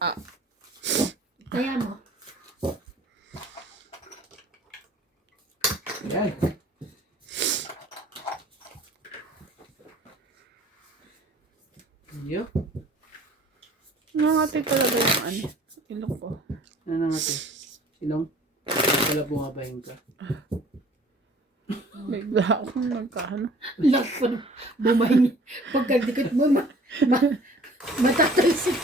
Ah. Kaya mo. Yan. Yo. Nangati talaga yung ano. Ilong ko. Ano nga ito? Silong? Wala bumabahin ka. Bigla akong nagkaano. Lak pa na. Bumahin. Pagkadikit mo, matatalsik.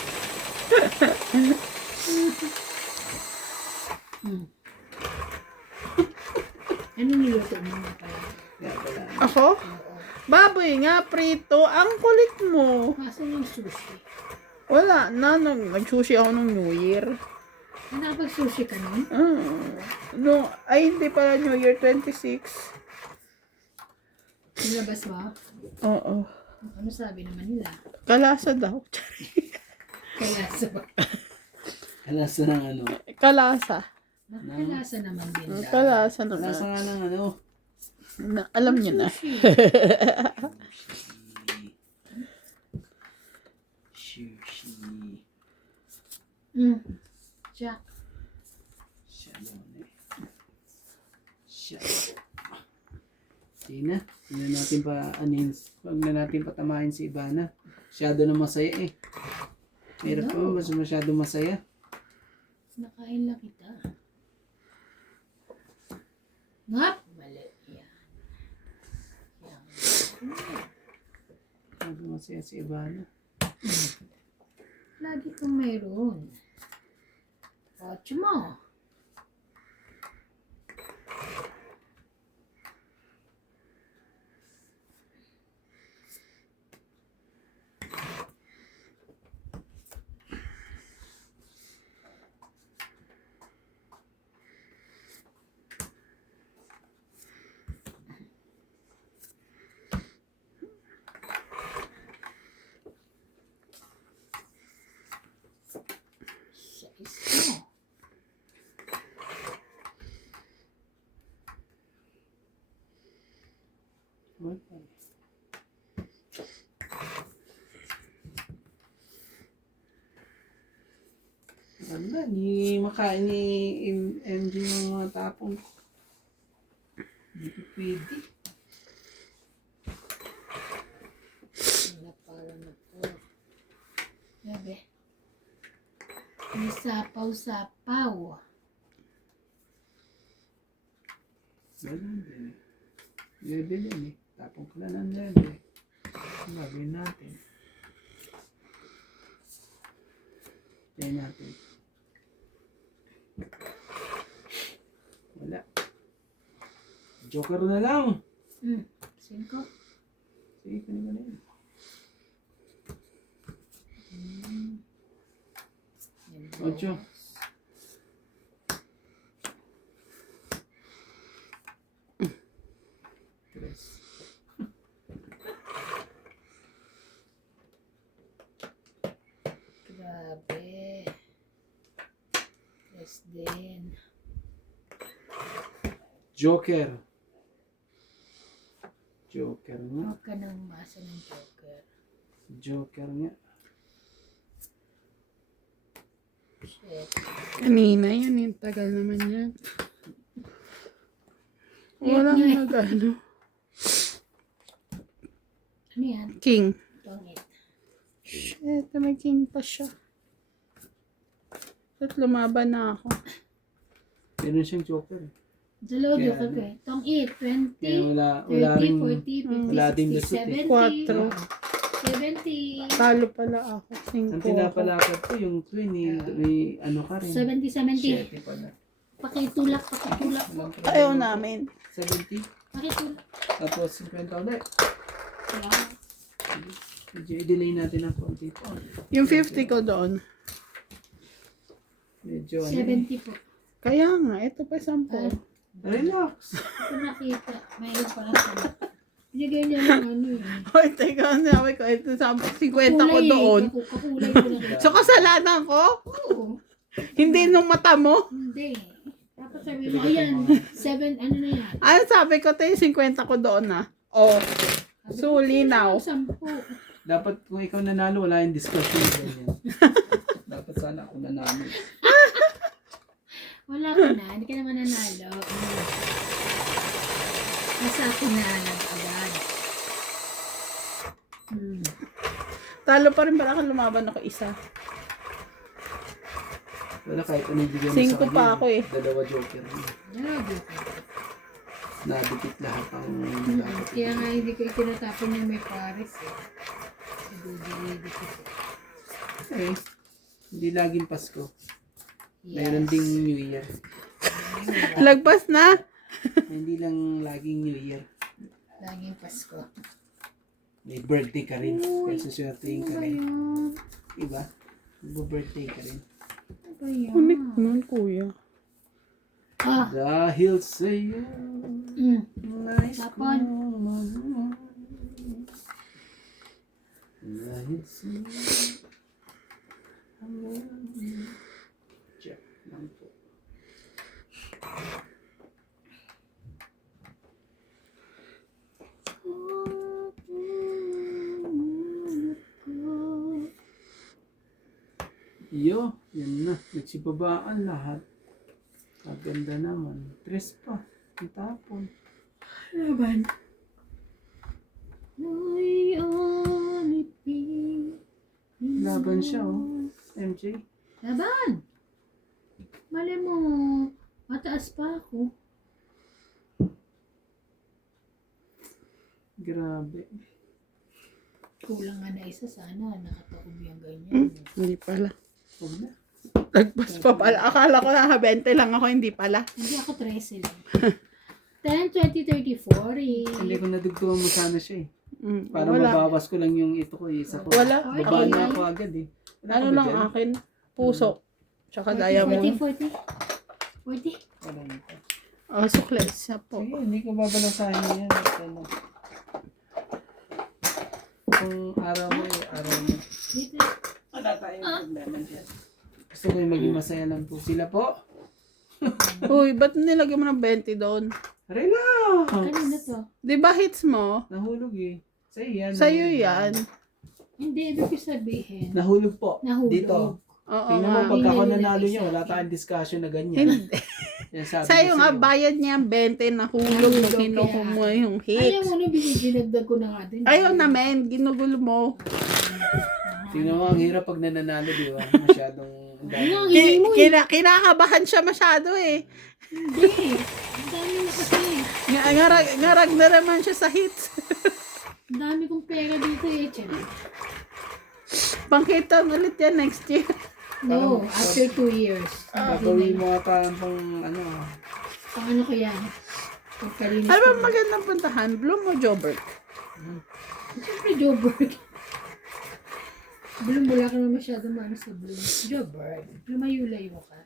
Ano niluto mo na pala? Kaya pala. Ako? Baboy nga, prito. Ang kulit mo. Asan yung sushi? Wala na. Nag-sushi ako nung New Year. Nakapag-sushi ka nun? Ay, hindi pala New Year 26. Nilabas mo? Oo. Ano sabi naman nila? Kalasa daw. Kalasa ba? Kalasa ng ano? Kalasa. Kalasa naman din. Kalasa Kalasa naman. nga ng ano? Alam niyo na. Sushi. Jack. Shalone. Sige na. Hindi na natin pa anin. Huwag na natin patamahin si Ivana. Masyado na masaya eh. Hirap pa mas masyado masaya. Nakain lang kita. Ngap! Mali. Yan. Masyado masaya si Ivana. Lagi kang mayroon. Watch mo. Sais mo. Ano na, ni makain ni MJ ng mga tapong. Hindi ko pwede. Wala para na po. Gabi. May sapaw-sapaw. Ganun din. Lebe din eh. Tapong ko na ng lebe. Gagawin natin. Try natin. Wala. Joker na lang. 5. Sige, kunin ko na yun. Ocho. Tres. Grabe. Yes din. Joker. Joker nga. Huwag ka nang umasa ng Joker. Joker nga. Shit. Kanina yan. Yung tagal naman yan. Walang nag-ano. Ano yan? King. Tongit. Shit, may king pa siya. At lumaban na ako. Meron siyang Joker. Dalawa Kaya Joker ko eh. Tongit. 20. Kaya wala 30, rin. 40, 50, wala din 60, lusot eh. 4. 70. Talo pala ako. 5 Ang tinapalakad ko yung twin may ano ka rin. 70, 70. 7 pala. Pakitulak po. Ayaw namin. 70. Pakitulak. Tapos 50 ulit. Wala. Medyo i-delay natin ng konti po. Yung 50 ko doon. Medyo ano. 70 po. Kaya nga, ito pa 10. Relax. Ito nakita. May iba pala sa binigay niya ng ano eh. Hoy, teka, sabi ko, ito 50 ko doon. Kakulay ko na. So, kasalanan ko? Oo. Hindi nung mata mo? Hindi. Dapat sabi mo, ayan, 7, ano na yan? Ano sabi ko, tayo 50 ko doon na. Oh, sulinaw. 10. Dapat kung ikaw nanalo, wala yung discussion ganyan. Dapat sana ako nanalo. Wala ka na. Hindi ka naman nanalo. Nasa akin na agad. Talo pa rin pala kung lumaban ako isa. Wala kahit anong bigyan mo sa 5 pa ako eh. Dalawa joker. Grabe. Nadikit lahat ang dapat. Kaya nga hindi ko itinatapon yung may pares eh. Siguro Eh, hindi laging Pasko. Mayroon ding New Year. Lagpas na. Hindi lang laging New Year. Laging Pasko. May birthday ka rin. Kaya suswertein ka Ano ba rin. yun? Diba? Mag-birthday ka rin. Ano ba yun? Unik nun, kuya. Ah! Dahil sa'yo, nais ko Tapon. magmahal. Dahil sa'yo, check lang po. Yo, yan na. Nagsibabaan lahat. Kaganda naman. Tres pa. Ang tapon. Laban. Ay, alipin. Laban siya, oh. MJ. Laban! Mali mo. Mataas pa ako. Grabe. Kulang nga na isa sana. Nakataob yung ganyan. Hindi pala. Huwag na. Lagpas pa pala. Akala ko na 20 lang ako, hindi pala. Hindi ako 13 lang. 10, 20, 30, 40. Hindi ko nadugtungan mo sana siya eh. Para Wala. mabawas ko lang yung ito ko. Isa ko. Wala. Baba Okay. na ako agad eh. Wala Ano ka ba lang dyan? akin? Puso. Tsaka 40, diamond. 40. Wala nito. Sukles siya po. Sige, hindi ko babalasahin mo yan. Ano. Kung araw mo eh, araw mo. Dito. Wala tayong problema dyan. Gusto ko yung maging masaya lang po. Sila po. Uy, ba't nilagyan mo ng 20 doon? Relax! Kanina to. Di ba hits mo? Nahulog eh. Sa'yo yan. Sa'yo yan. Hindi, ibig ko sabihin. Nahulog po. Nahulog. Dito. Oo Tingnan mo, nga. pagka ako Hindi nanalo nilagay niyo, sa wala akin. tayong discussion na ganyan. Hindi. Yan sabi Sa'yo ko nga, sa'yo. bayad niya 20 na hulog Nahulog nung kinuha kaya. mo yung Ayaw hits. mo na binigdinagdag ko na nga din. Ayaw naman, ginugulo mo. Tingnan mo, ang hirap pag nananalo, di ba? Masyadong Ano, dami. hindi mo eh. Kinakabahan siya masyado eh. Hindi. Ang dami mo kasi. Ngarag na naman siya sa hits. Ang dami kong pera dito eh. Tiyan. Pangkita ulit yan next year. No, after 2 years. Gagawin mo ata ang pang ano. Pang ano ko yan? Pagkalinis Ano ko. ba magandang puntahan? Bloom o Jobert? Siyempre, Joburg. Bloom, wala ka naman masyado maano sa Bloom. Joburg. Lumayo-layo ka.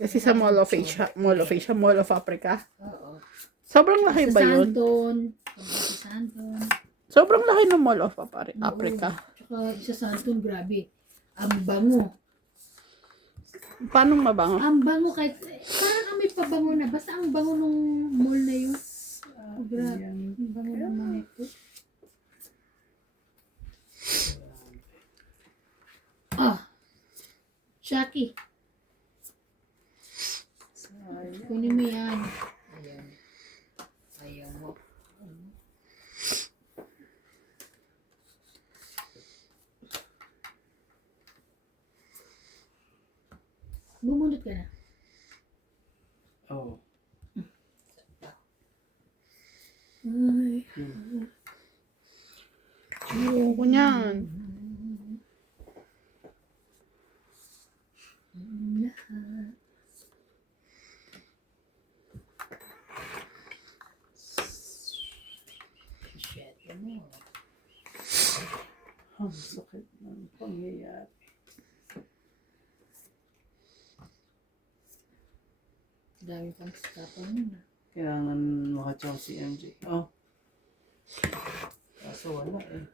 Kasi sa Mall of Asia, Mall of Africa. Oo. Sobrang laki ba yun? Sa Santon. Sobrang laki ng Mall of Africa. Tsaka sa Santon, grabe. Ang bango. Paano mabango? Ang bango kahit, parang kami pabango na. Basta ang bango nung mall na yun. Grabe. Ang bango naman ito. Shaki. Kunin mo yan. Ayan. Ayaw mo. Bumunot ka na. Oh. Ay. Ayoko niyan. Lahat. Shit, mo. Ang sakit ng pangyayari. Dami pang stopper nun. Kailangan makachaw si MJ. Oh. Kaso wala eh.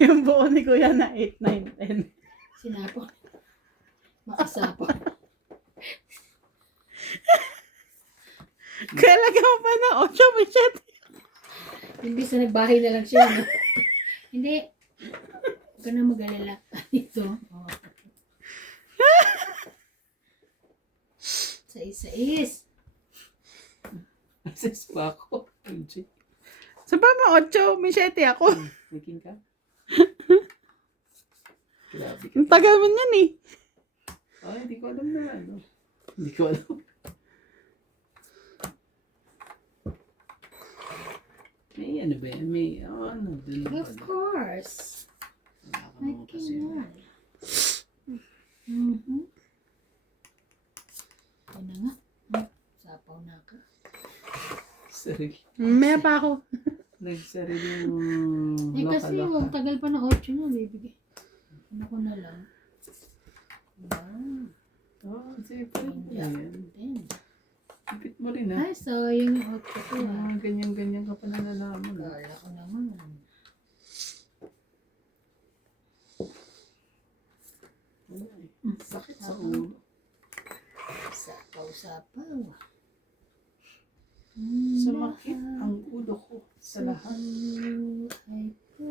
Yung buo ni Kuya na 8, 9, 10. Sinapon. Makasapon. Kaya lagyan mo pa na 8, may chat. Hindi sa nagbahay na lang siya. No? Hindi. Huwag ka na mag-alala. Ito. Oh. 6. Sis pa ako. MJ. Sa ba mo 8? May 7 ako. Thinking ka? Grabe ka. Ang tagal mo yan eh. Ay, hindi ko alam na. Ano. Hindi ko alam. May ano ba yan? May ano dun. Of course. I Nakakamaw kasi. can. Mhm. Yan na nga. Sapaw na ka. Sarili. Maya pa ako. Nagsarili yung Eh kasi loka-loka. ang tagal pa ng 8 na, bibigay. Ano ko na lang. Oh, sige pa rin. Yeah. Ayan. 10. Ipit mo rin ha. Ay, sayang yung 8 ko ah. Ganyan-ganyan ka pa na nalaman. Kala ko naman. Sakit sa ulo. Sapaw-sapaw. Sumakit ang ulo ko sa lahat. Ay ko.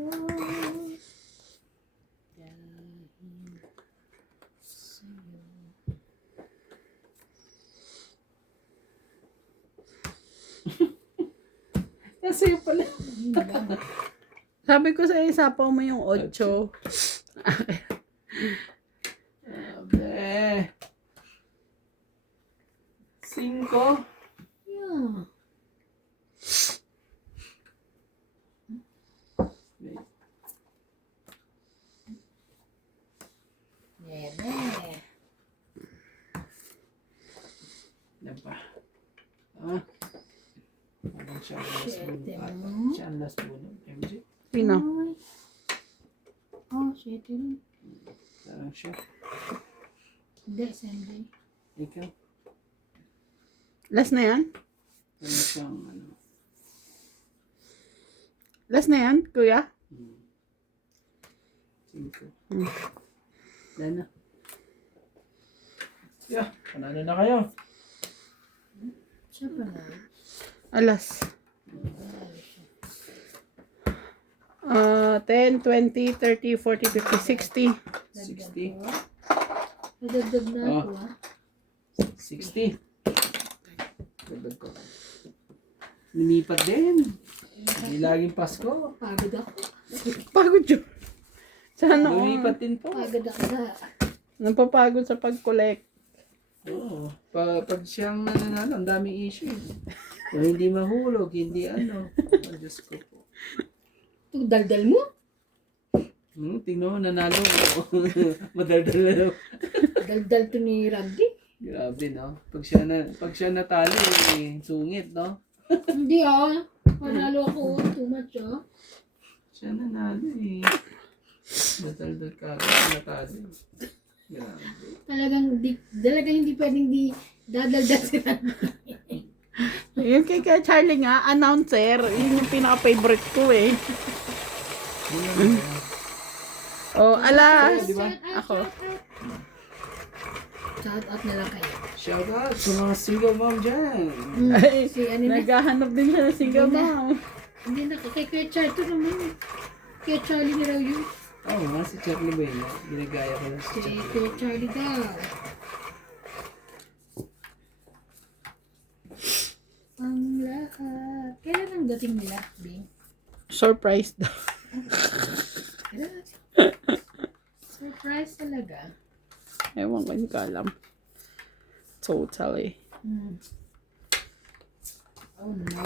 Dahil sa'yo. Nasa'yo pala. Sabi ko sa isapaw mo yung 8. Abe. 5. Yeah. Nene. Yan pa. Ah. Parang siya ang last Siyete bunod. mo. Siya ang last bunod. MJ. Sino? Ay. Oh, shit yun. Parang siya. Hindi, Sunday. Ikaw. Last na yan? Parang siyang ano. Last na yan, kuya? 5. Dana. Yeah, panalo na kayo. Siya pa na. Alas. 10, 20, 30, 40, 50, 60. 60. Nadagdag na Oh. ako ah. 60. Dagdag ko. Lumipat din. Hindi laging Pasko. Pagod ako. Pagod yun. Sana Lumipat din po. Pagod ako sa... napapagod sa pag-collect. Oo. Pag siyang nananalo, ang daming issue. Kung hindi mahulog, hindi ano. Oh, Diyos ko po. Ito, daldal mo? Tingnan mo, nanalo ko. Madaldal na daw. Daldal to ni Randy. Grabe, no? Pag siya natalo, eh, sungit, no? Hindi ah. Panalo ako. Too much ah. Siya nanalo, eh. Nataldal ka ako, natalo. Grabe. Talagang hindi pwedeng di dadaldal si Randy. Yung kay Charlie nga, announcer, yun yung pinaka-favorite ko eh. Oh, alas. Di ba? Ako. Shout out na lang kayo. Shout out sa mga single mom dyan. Ay, Si ano na? naghahanap din siya ng single mom. Hindi na. Kay Kuya Charlie to naman. Kuya Charlie na raw yun. Oo nga, si Charlie ba yun? Ginagaya ko lang si Si Charlie. Kuya Charlie daw. Ang lahat. Kailan ang dating nila, Bing? Surprise daw. Kailan? Surprise talaga. Ewan ko, hindi ko alam. Totally. Oh no.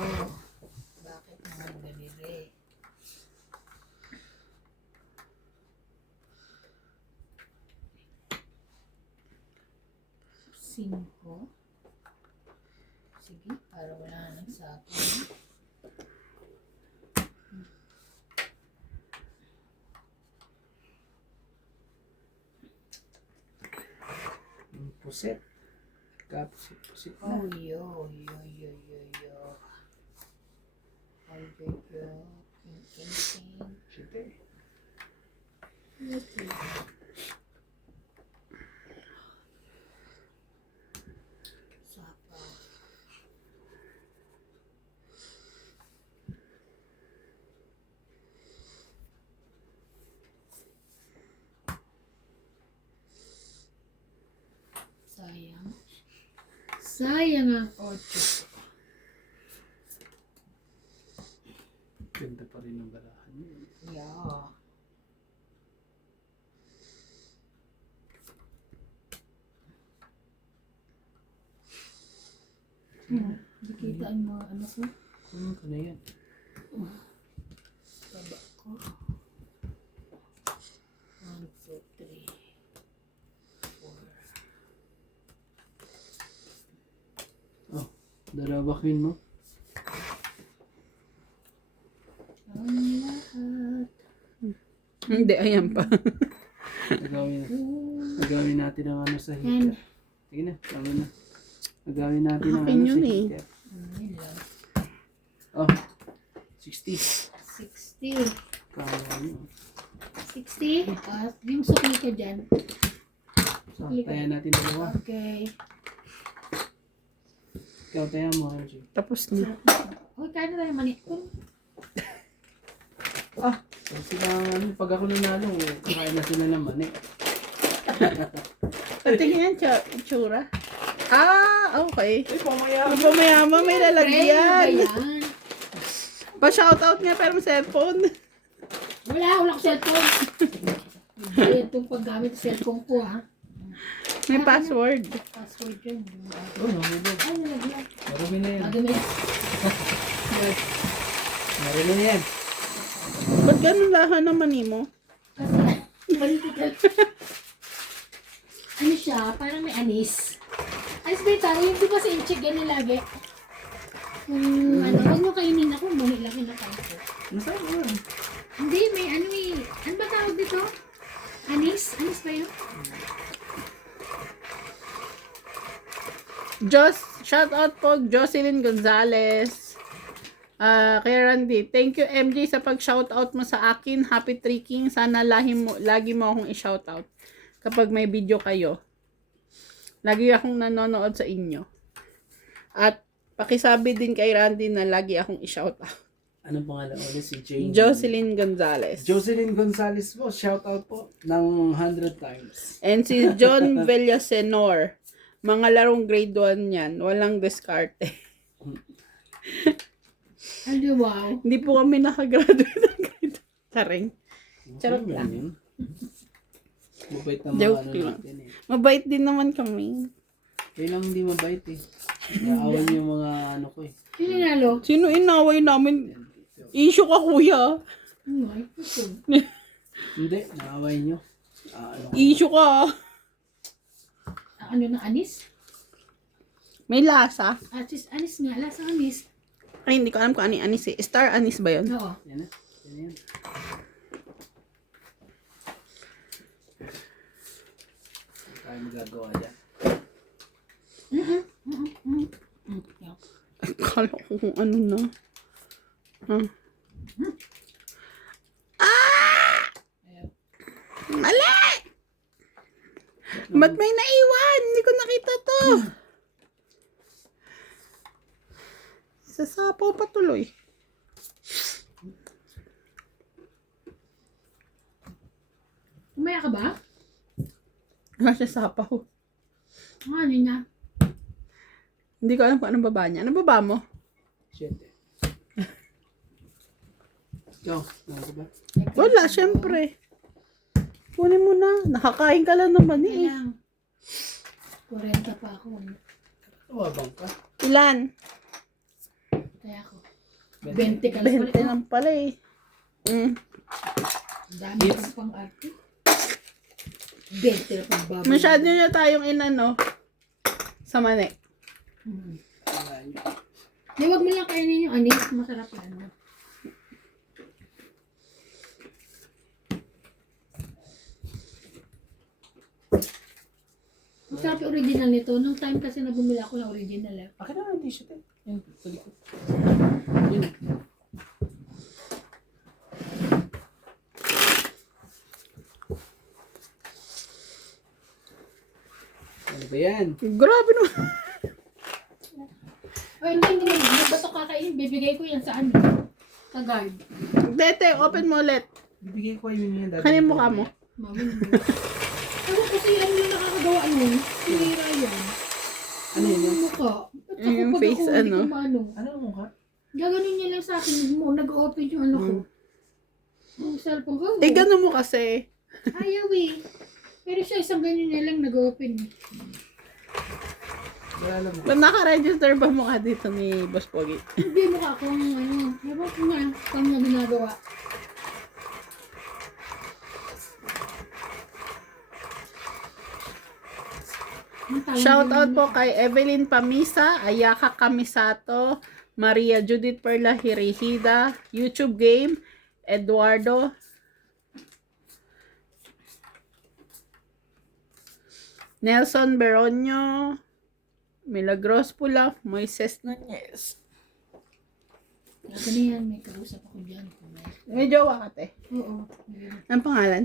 Bakit naman ganito eh? Cinco. Sige, para wala nang sapo. Puset. Kapusit-pusit na. Oh, yo. Ay, yo. King. Siyete. Okay. Sapa. Sayang. Sayang ang 8. Ganda pa rin ang barahan niya. Yeah. Nakikita ang mga ano ko. Ano na yan? Baba ko. 1, 2, 3, 4. Oh, dalawakin mo. Ang lahat. Hindi, ayan pa. Nagawin natin ang ano sa Yan. heater. Sige na, tama na. Nagawin natin ang Akin ano yun sa eh. heater. Ay, lang. Oh, 60. 60. Kaya nyo. 60. Yung sukli ka dyan. So, tayan natin dalawa. Okay. Ikaw, tayan mo, Angie. Tapos na. Sarap na. Uy, kain na tayo manikon. So, sila, ano, pag ako nanalo, kakain na sila ng mani. Patingin yan, itsura. Ah, okay. Ay, pamaya. Ang pamayama, may lalagyan. Friend ba yan? Pa-shoutout nga, pero may cellphone. Wala akong cellphone. Hindi itong paggamit ng cellphone ko, ha? May password. Password yun. Oh, nahulog. Ay, nalagyan. Marumi na yan. Magamit. Marumi na yan. Ba't ganun lahat naman mo? Political. Ano siya? Parang may anis. Anis ba tayo? Yung di ba sa incheck ganyan lagi? Ano, huwag mo kainin ako. Mahilaki na tayo ko. Masaya mo yan. Hindi, may ano eh. Ano ba tawag dito? Anis? Anis ba yun? Shoutout po, Jocelyn Gonzalez. Kay Randy, thank you MJ sa pag-shoutout mo sa akin. Happy tricking. Sana lagi mo akong i-shoutout kapag may video kayo. Lagi akong nanonood sa inyo. At pakisabi din kay Randy na lagi akong i-shoutout. Anong pangalan ulit? Si Jane? Jocelyn Gonzalez. Jocelyn Gonzalez po. Shoutout po ng 100 times. And si John Villasenor. Mga larong grade 1 yan. Walang diskarte. Ano, wow. Hindi po kami nakagraduate ng grade 1. Charing. Charot lang. Yun. Mabait na mga Joke ano lang. natin eh. Mabait din naman kami. Kayo lang hindi mabait eh. Naawan yung mga ano ko eh. Sino nalo? Sino inaway namin? Issue ka, kuya. Ano, ay, ito. Hindi, naaway nyo. Ano, Issue ka. Ano na anis? May lasa. Anis nga. Lasang anis. Ay, hindi ko alam kung ano yung anis eh. Star anis ba yun? Oo. yan na. Yan yan. Tayo magagawa dyan. Akala ko kung ano na. Ah! Mali! Ba't may naiwan? Hindi ko nakita to. Sasapaw pa tuloy. Umaya ka ba? Wala siya sapaw. Ano niya? Hindi ko alam kung anong baba niya. Anong baba mo? Shit. Ikaw, nasa ba? Wala, syempre. Kunin mo na. Nakakain ka lang naman eh. Kailang. 40 pa ako. Tawabang ka. Ilan? Kaya ako. 20 ka lang 20 pala. lang pala eh. Dami kang pang arte. 20 na pang baboy. Masyado na tayong inano sa mani. Wala nyo. Di, wag mo lang kainin yung anis. Masarap yan. Masarap yung original nito. Nung time kasi na bumili ako ng original. Eh. Akin na ang t-shirt eh. Yan, sa likod. Yun. Ano ba yan? Grabe naman. Ay, hindi. Ano ba ito kakainin? Bibigay ko yan sa ano? Sa guard. Dete, open mo ulit. Bibigay ko yung yan. Kanin mukha mo. Mami, ano kasi ano yung nakakagawa nun? Sinira yan. Ano yun? Ano ka? Ba't ako Yung pag face, ako hindi ano? ko maano? Ano mo ka? Gaganon niya lang sa akin mo. Nag-open yung ano ko. Yung cellphone ko. Eh, gano'n mo kasi. Ayaw eh. Pero siya isang ganyan niya lang nag-open. Wala lang mo. Ba't naka-register ba mo ka dito ni Boss Pogi? Hindi mo ka kung ano. Ewan ko nga kung niya ginagawa. Ang tawag Shout yun, out po kay Evelyn Pamisa, Ayaka Kamisato, Maria Judith Perla Hirihida, YouTube Game, Eduardo, Nelson Beronio, Milagros Pula, Moises Nunez. Ako na yan, may kausap ako dyan. May jowa ka, te. Oo. Ang pangalan?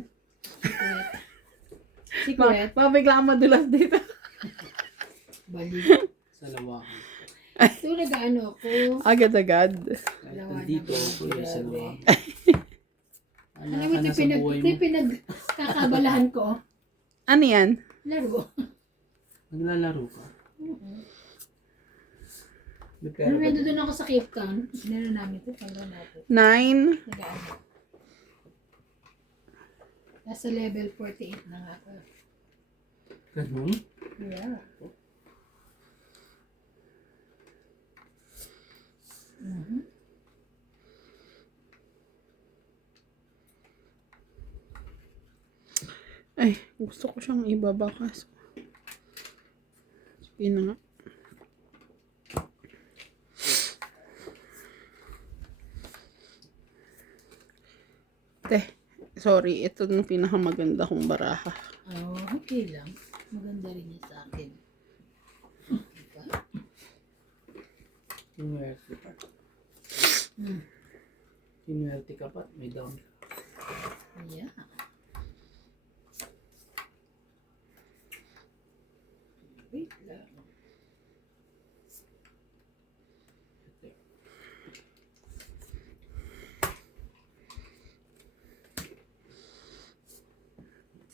Secret. Secret. Mabigla ka madulas dito. Balik. Sa lawakan. So, nag-ano ako. Agad-agad. Kahit nandito ako sa lawakan. Alam mo, ito pinagkakabalahan ko. Ano yan? Laro. Naglalaro ka? Ano na doon ako sa Cape Town. Meron namin ito. Pagano natin. 9. Nag-ano. Nasa level 48 na nga ako. Ganun? Yeah. Mhm. Ay, gusto ko siyang ibaba kaso. Sige na nga. Te, sorry. Ito yung pinakamaganda kong baraha. Oh, okay lang. Maganda rin yan sa akin. Diba? Kinwerte ka. Hmm. Kinwerte ka pa. May down. Yeah. Wait lang.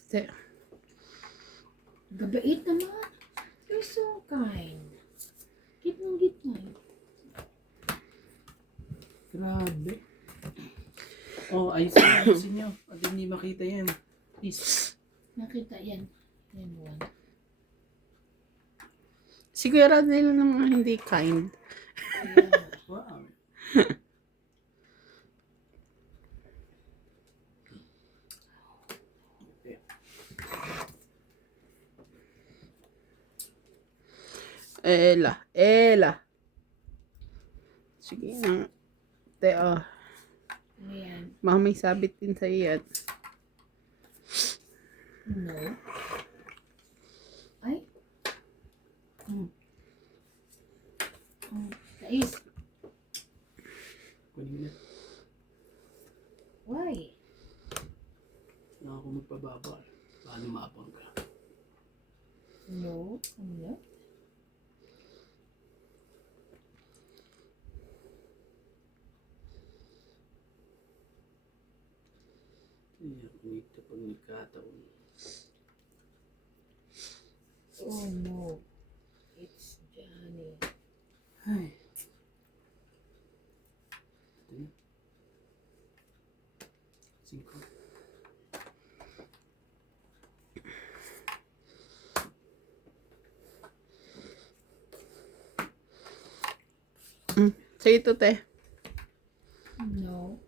Te, Gabait naman. You're so kind. Gitnang gitna. Grabe. Oh, ayusin nyo. At hindi makita yan. Please. Nakita yan. Yan one. sigurado nila ng mga hindi kind. Ayan. Wow. Okay. Ela. Sige na. Te, Ano yan? baka may sabit din sa yan. No. Ay? Kais. Kunin na. Why? Na ako magpababa. Paano maapang ka? No. Ano? Ayan, kunita pag nagkataon. Oh no. It's Johnny. Ay. Ito na. 5. So ito, te. No.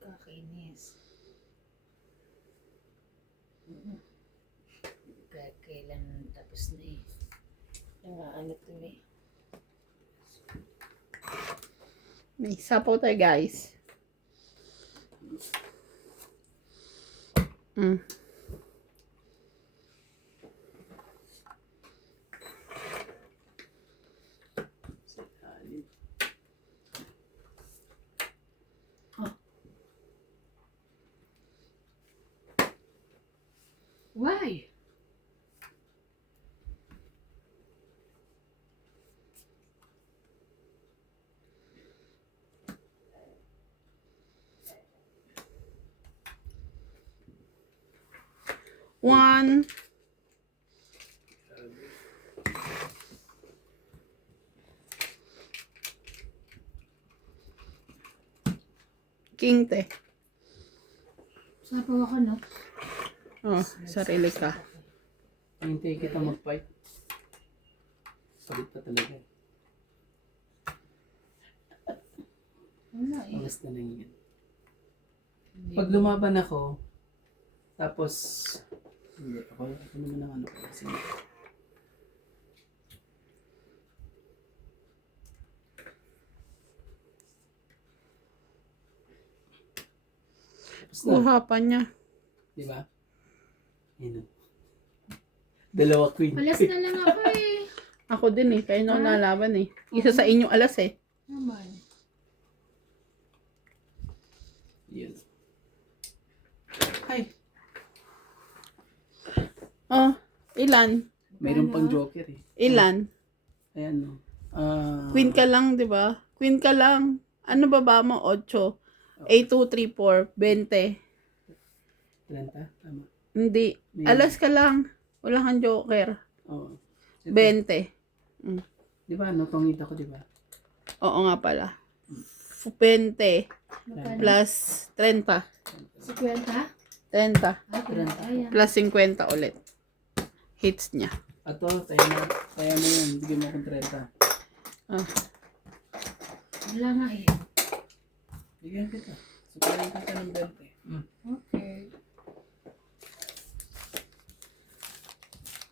Kakainis. Kailan tapos na eh. Ano to eh. May isa po tayo, guys. Sa ilalim. Why? 1, king te. Sapaw ako, no? Oh, sarili ka. Hintay kita mag-fight. Pagit pa talaga. Wala eh. Alas na lang yan. Pag lumaban ako, tapos, hindi, ako naman ang ano ko. Kasi, tapos na, Kuha pa niya. di ba? Yun. Dalawa queen. Alas na lang ako eh. Ako din eh, kayo na nalaban eh. Isa sa inyo alas eh. Naman. Yun. Ay, Oh, ilan? mayroon pang joker eh. Ilan? Ayan no. Queen ka lang, di ba? Queen ka lang. Ano baba mo? 8. 8, 2, 3, 4, 20. 30? Tama. Hindi. Alas ka lang. Wala kang joker. Oo. 20. Di ba, no? Pangita ko, di ba? Oo nga pala. 20 Magkano? plus 30. 50? 30 Ah, 30. Ayan. plus 50 ulit. Hits niya. Ato, kaya mo yun. Bigyan mo akong 30. Ah. Wala nga eh. Bigyan kita. Sukayin kita ng 20. Okay.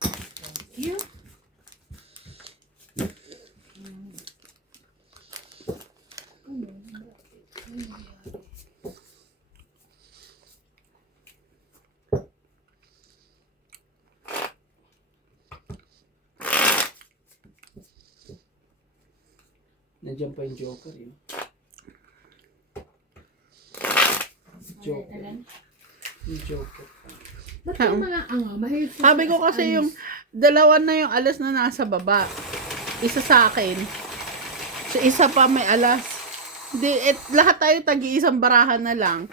Thank you. Nandiyan pa yung joker yun. Joker. Alam. Yung joker. Ba't yung mga mahilig sa- Sabi ko kasi yung dalawa na yung alas na nasa baba. Isa sa akin. So, isa pa may alas. Lahat tayo tagi-isang barahan na lang.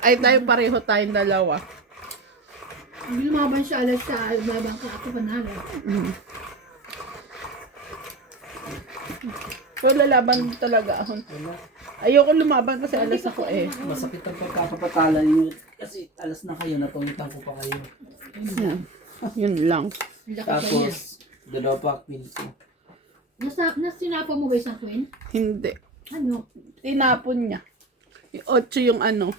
Ay tayo pareho tayong dalawa. Hindi lumaban siya alas sa babang ka. Ako panalo. So, lalaban talaga ako. Wala. Ayoko lumaban kasi alas ako eh. Masakit ang pagkakapatala niyo. Kasi alas na kayo, natungitan ko pa kayo. Yun lang. Laki pa niya. Tapos, dalawa pa queen ko. Sinapa mo ba isang queen? Hindi. Ano? Tinapon niya. Yung 8 yung ano,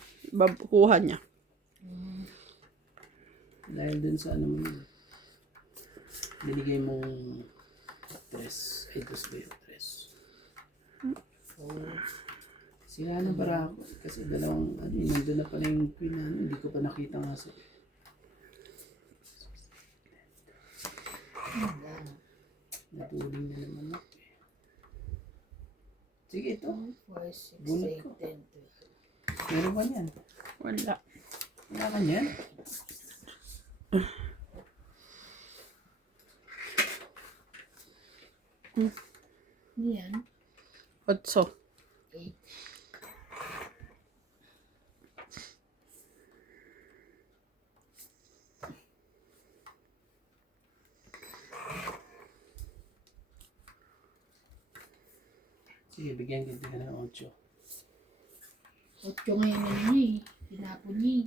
kuha niya. Dahil dun sa ano mo yun. Binigay mong 3. Ay, 2 ba yung 3? So, sila na para ako. Kasi dalawang, ano yun, nandun na pala yung queen na, hindi ko pa nakita nga sa... Natuling na naman ako eh. Sige, ito. 4, 6, Bunot 8, ko. 10, 12. Meron ba yan? Wala. Wala ka yan? Ano yan? 8. 8. Sige, bigyan kita ka ng 8. 8 ngayon na niya eh. Tinapon niya eh.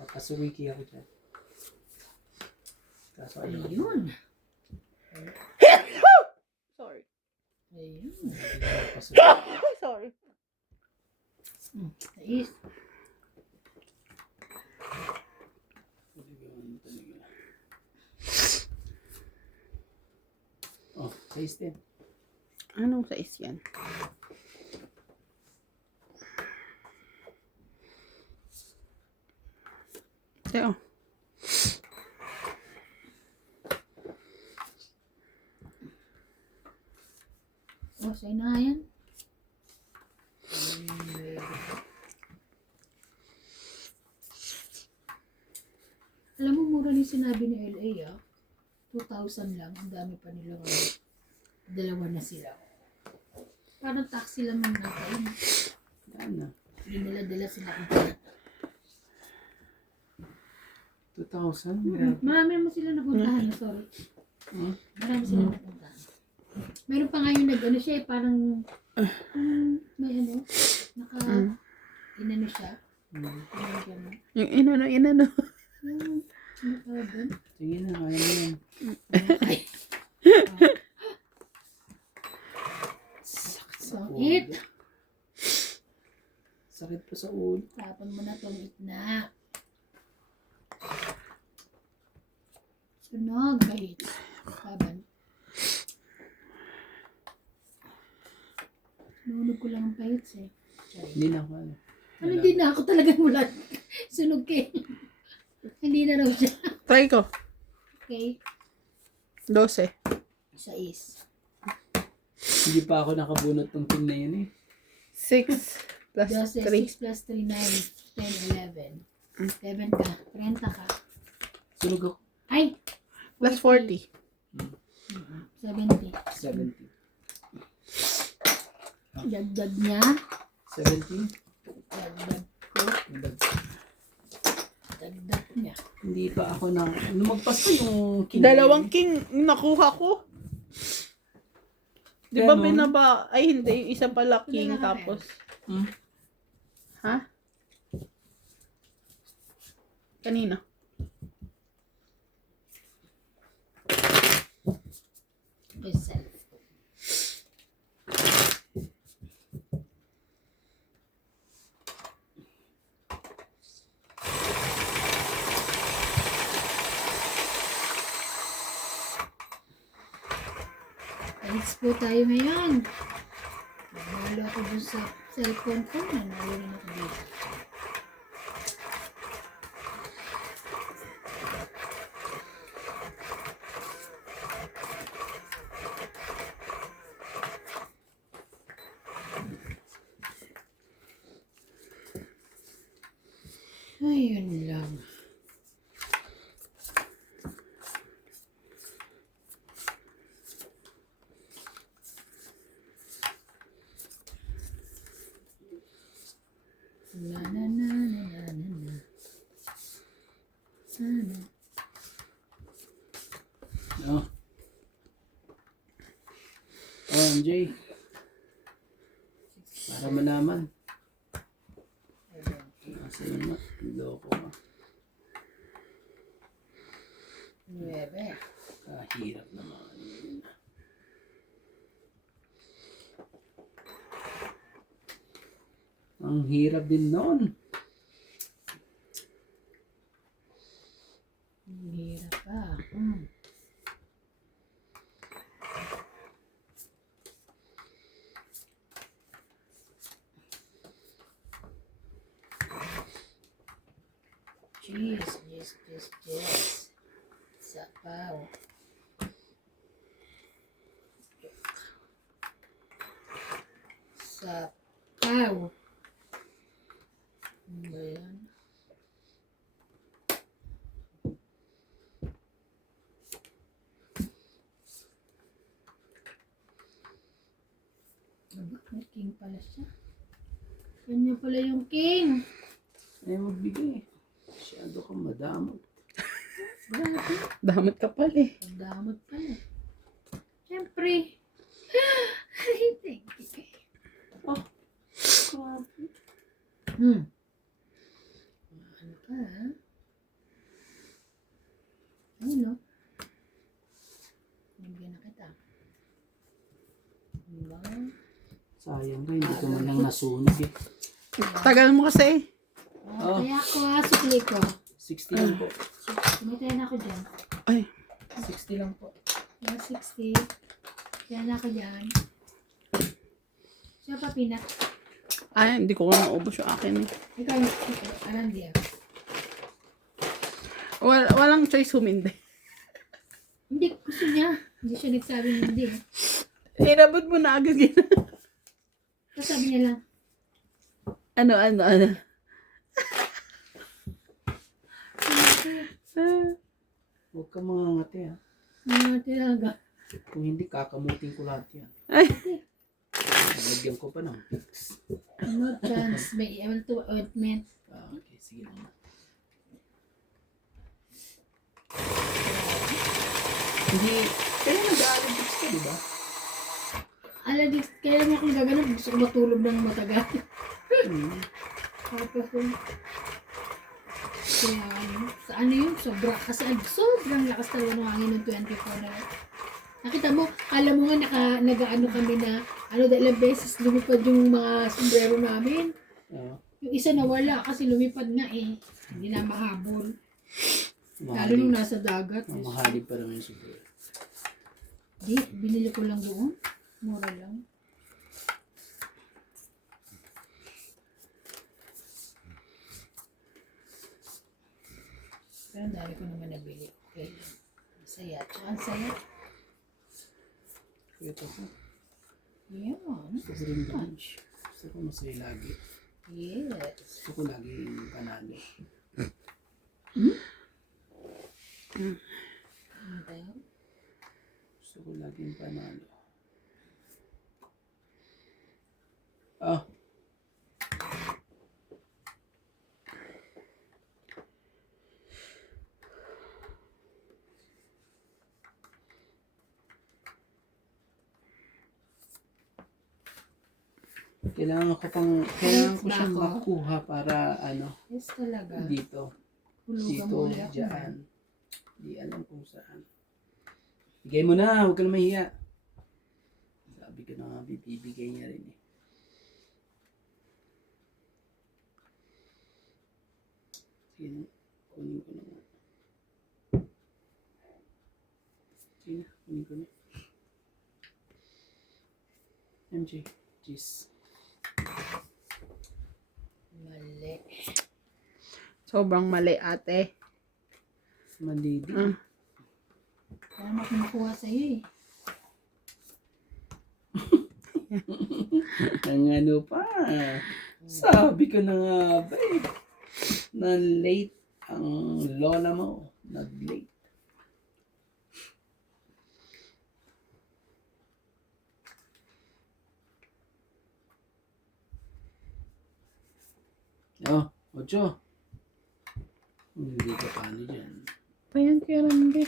Papasumiki ako dyan. Kaso ayaw ko. Ayun. Sorry. Ayun. Sorry. Sais. Oh, 6 din. Anong size yan? So, Oh, sa'yo na nga yan. Alam mo, mura ni sinabi ni LA 2,000 lang. Ang dami pa nila ngayon. Dalawa na sila. Parang taxi lang naman natin. Yan na. Hindi nila dala sila internet. 2,000? Grabe. Marami mo sila napuntahan. Sorry. Hmm? Marami sila napuntahan. Meron pa ngayon nag-ano siya eh, parang may ano, naka, inano siya. Pinagyan mo. Yung inano. Ano pa doon? Sige na, kaya mo yan. Ay. Sakit sa Sakit. ulo. Sakit pa sa ulo. Tapon mo na tong itna. Sunog, bait. Laban. Nunog ko lang ang pahits eh. Hindi na ako ano. Ano, hindi na ako talagang ulan. Sunog eh. Hindi na raw siya. Try ko. Okay. 12. 6. Hindi pa ako nakabunot ng pin na yun eh. 6 plus 12, 3. 6 plus 3, 9, 10, 11. 11 ka. 30 ka. Sunog ako. Ay! Plus 40. 70. 70. Dagdag niya. 70? Dagdag ko. Dagdag niya. Hindi pa ako na... Lumagpas pa yung king. Dalawang king nakuha ko. Di ba Ganon? binaba? Ay hindi, yung isa pala king Wala ka tapos. Hmm? Ha? Kanina. Myself. Alis po tayo ngayon. Nanalo ako dun sa cellphone ko. Nanalo rin ako dito. Ayun lang. Na na na na na na na. Sana. Oh. Oh, MJ. Para malaman. Kasi naman, loko ka. 9. Kahirap naman. Ang hirap din noon. Ang hirap pa. Cheese. Sapaw. Sapaw. Ano ba yan? Aba, may king pala siya. Kanya pala yung king. Ay, magbigay. Masyado kang madamot. Grabe. Damot ka pala eh. Ang damot pala. Siyempre. Ay, thank you. Oh, grabe. Ano pa, ha? Ayun, no? Nagyan na kita. Diba? Sayang ka, hindi ka man lang nasunog eh. Tagal mo kasi. Oh. Kaya ako, sukli ko. 60 lang po. Tumitaya na ako dyan. Ay, 60 lang po. Kaya 60. Kaya na ako dyan. Siya pa, Pinat. ay, hindi ko naubos yung akin eh. Ikaw, alam diya. Walang choice humindi. Hindi, gusto niya. Hindi siya nagsabing hindi. Inabot mo na agad yun. Tapos sabi niya lang, ano. Huwag ka mangangati ha. talaga. Kung hindi, kakamutin ko lahat yan. Ay, Nalagyan ko pa ng fix. No chance. May ewan to ointment. Okay, sige lang. Hindi, kaya nag-allergics ka, di ba? Allergic, kaya naman ako nagaganon, gusto ko matulog ng matagal. Hmm. Tapos kaya sa ano yun, kasi sobrang lakas talaga ng hangin ng 24 na. Nakita mo, alam mo nga nag-ano kami na, ilang beses lumipad yung mga sombrero namin. Oo. Yung isa nawala kasi lumipad nga eh. Hindi na mahabol. Lalo nung nasa dagat. Mamahalin pa naman yung super. Di, binili ko lang doon. Mura lang. Pero ang dami ko naman nabili. Okay lang. Masaya. Tsaka ang saya. Ito ko. Yan. Gusto ko rin lunch. Gusto ko masaya lagi. Yes. Gusto ko laging panalo. Ano tayo? Gusto ko laging panalo. Ah. Kailangan ko siyang Bako. makuha para Yes talaga. dito. Hulugan Dito, mo ulit ako. dyan. Di alam kung saan. Bigay mo na, huwag ka na mahiya. Sabi ko na nga, bibigay niya rin eh. Sige na, kunin ko na nga. Sige na, kunin ko na. MJ, cheese. Mali. Sobrang mali, ate. Mali din. Parang ako makuha sa'yo eh. Ang ano pa. Sabi ko na nga ba eh. Na late ang lola mo. Nag-late. Oh, Ocho. Hindi ka paano dyan. Ayan, Kirandi.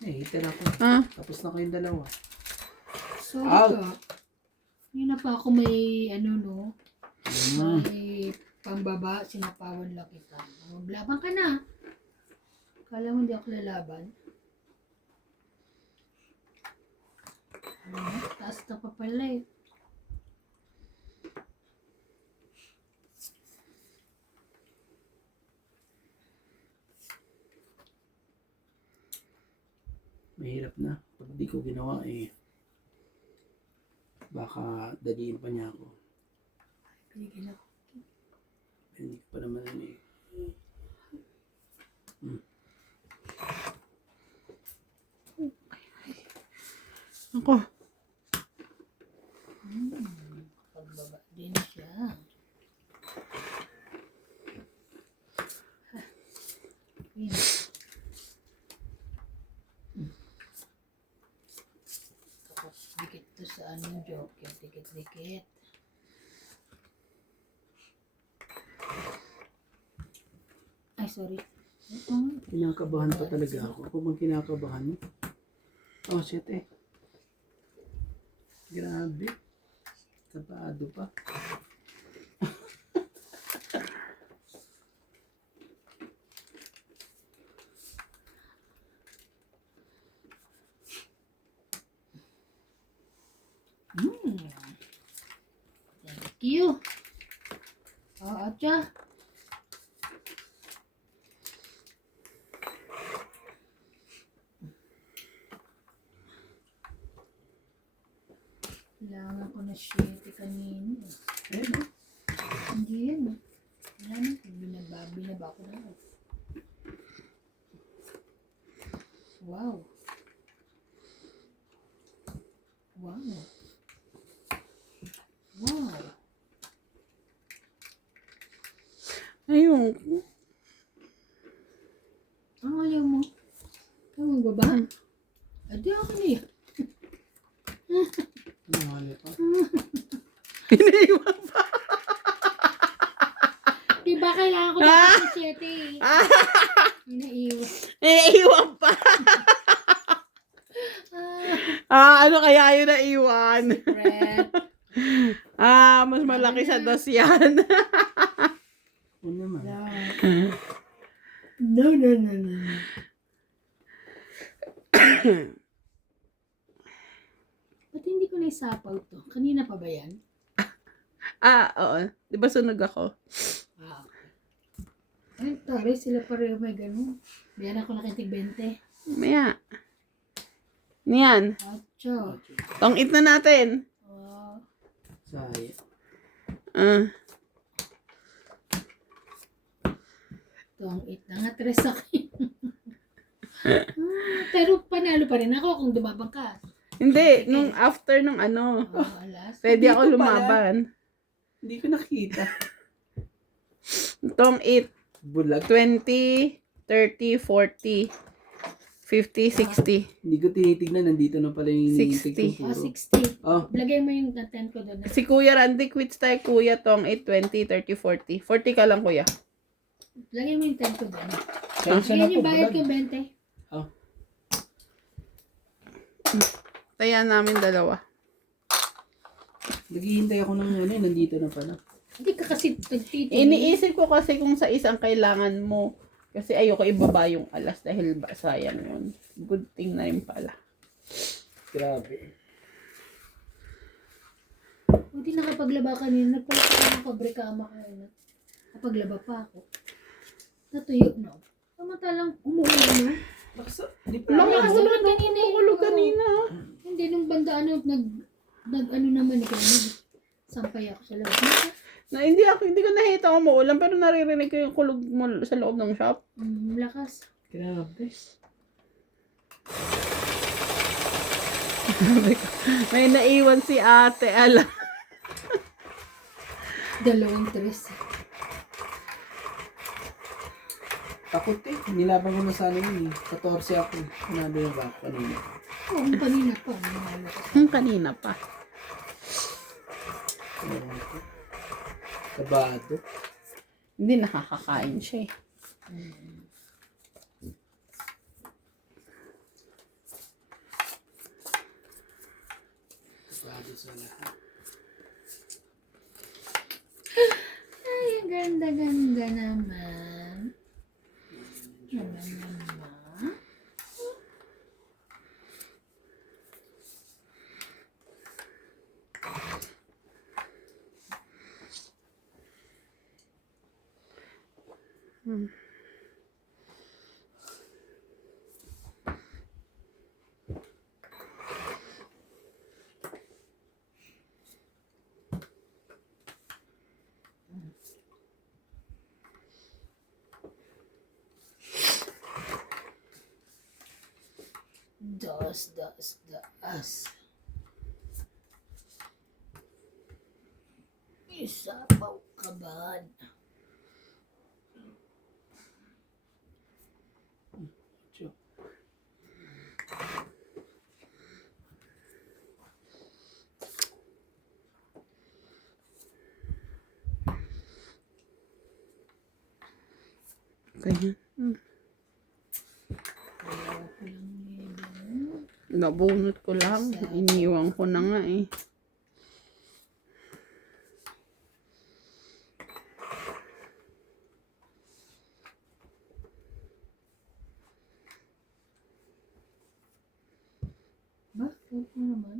Eh, hitin ako. Ah, Tapos na kayong dalawa. Sorry Out. ka. Hindi na pa ako may may pambaba, sinapawan lang kita. Maglaban ka na. Kala mo hindi ako lalaban. Taas na pa pala eh. Mahirap na. Pag di ko ginawa eh. Baka daliin pa niya ako. Pinigil ako. Hindi pa naman ano eh. ako. Pagbaba din siya. Yun. Tapos dikit to sa joke. Dikit-dikit. Ay, sorry. Kinakabahan pa talaga ako. Ako bang kinakabahan mo? Oh, shit eh. Grabe. Sabado pa. Thank you. Oo, tiya. Kailangan ko na shit kanina. Eh, no? Hindi yan. Wala na. Binaba ko na. Wow. Wow. Wow. Ayun. Ang ayaw mo. Ayaw mo baba? Adi ako niya. Ano mali pa? Iniiwan pa. Diba kailangan ko na sa siyete eh. Inaiwan. Iniiwan pa. Ano kaya yun na iwan? Red. Mas malaki sa dos yan. Ano naman? No, no, no, no, no. Ba't hindi ko naisapaw to? Kanina pa ba yan? Oo. Di ba sunog ako? Ah, okay. Ay, tari, sila pareho may ganun. Biyan ako nakitig 20. Maya. Niyan. Acho. Tong-it na natin. Oh, Sayang. tuwang it na nga, tres akin. Pero panalo pa rin ako kung dumabang ka. Hindi. Nung after nung ano. Alas. Pwede ako Dito pala. lumaban. Hindi ko nakita. Tong-it. Bulag. 20, 30, 40, 50, 60. Hindi ko tinitignan. Nandito na pala yung 60. Oh, 60. Oh, Lagay mo yung 10 ko doon. Si Kuya Randy, quits tayo Kuya. Tong-it, 20, 30, 40. 40 ka lang Kuya. Lagay mo yung 10 ko doon. sensya na Lagay po. yung bayad ko Bulag. 20. Oh, Taya namin dalawa. naghihintay ako ng ano, nandito na pala. Hindi ka kasi nagtitingin. Iniisip ko kasi kung sa isang kailangan mo. Kasi ayoko ibaba yung alas dahil sayang yun. Good thing na rin pala. Grabe. Hindi nakapaglaba kanina. Nagpalit ako ng pabrika ama kanina. Napaglaba pa ako. Natuyo na. Samantalang umuulan na. Di pa Wala ako. ka sa mga tumukulog kanina. Hindi, nung banda nag ano naman ikaw. Sampay ako sa labas. Hindi ko nakita umuulan pero naririnig ko yung kulog mo sa loob ng shop. Lakas. Grabe. May naiwan si ate, ala. Dalawang tres. Takot eh. Nilaban ko na sana yun eh. 14 ako. Panalo na ba ako kanina? Oo, kanina pa. Nanalo ko. Kanina pa. Kabado. Hindi nakakakain siya eh. Kabado sa lahat. Ay, ang ganda-ganda naman. Naman. Das. Isabaw kaban. Tiyo. Ganyan. Ayaw ko lang yun. Nabunot ko lang. Iniwan ko na nga eh. Bakit naman?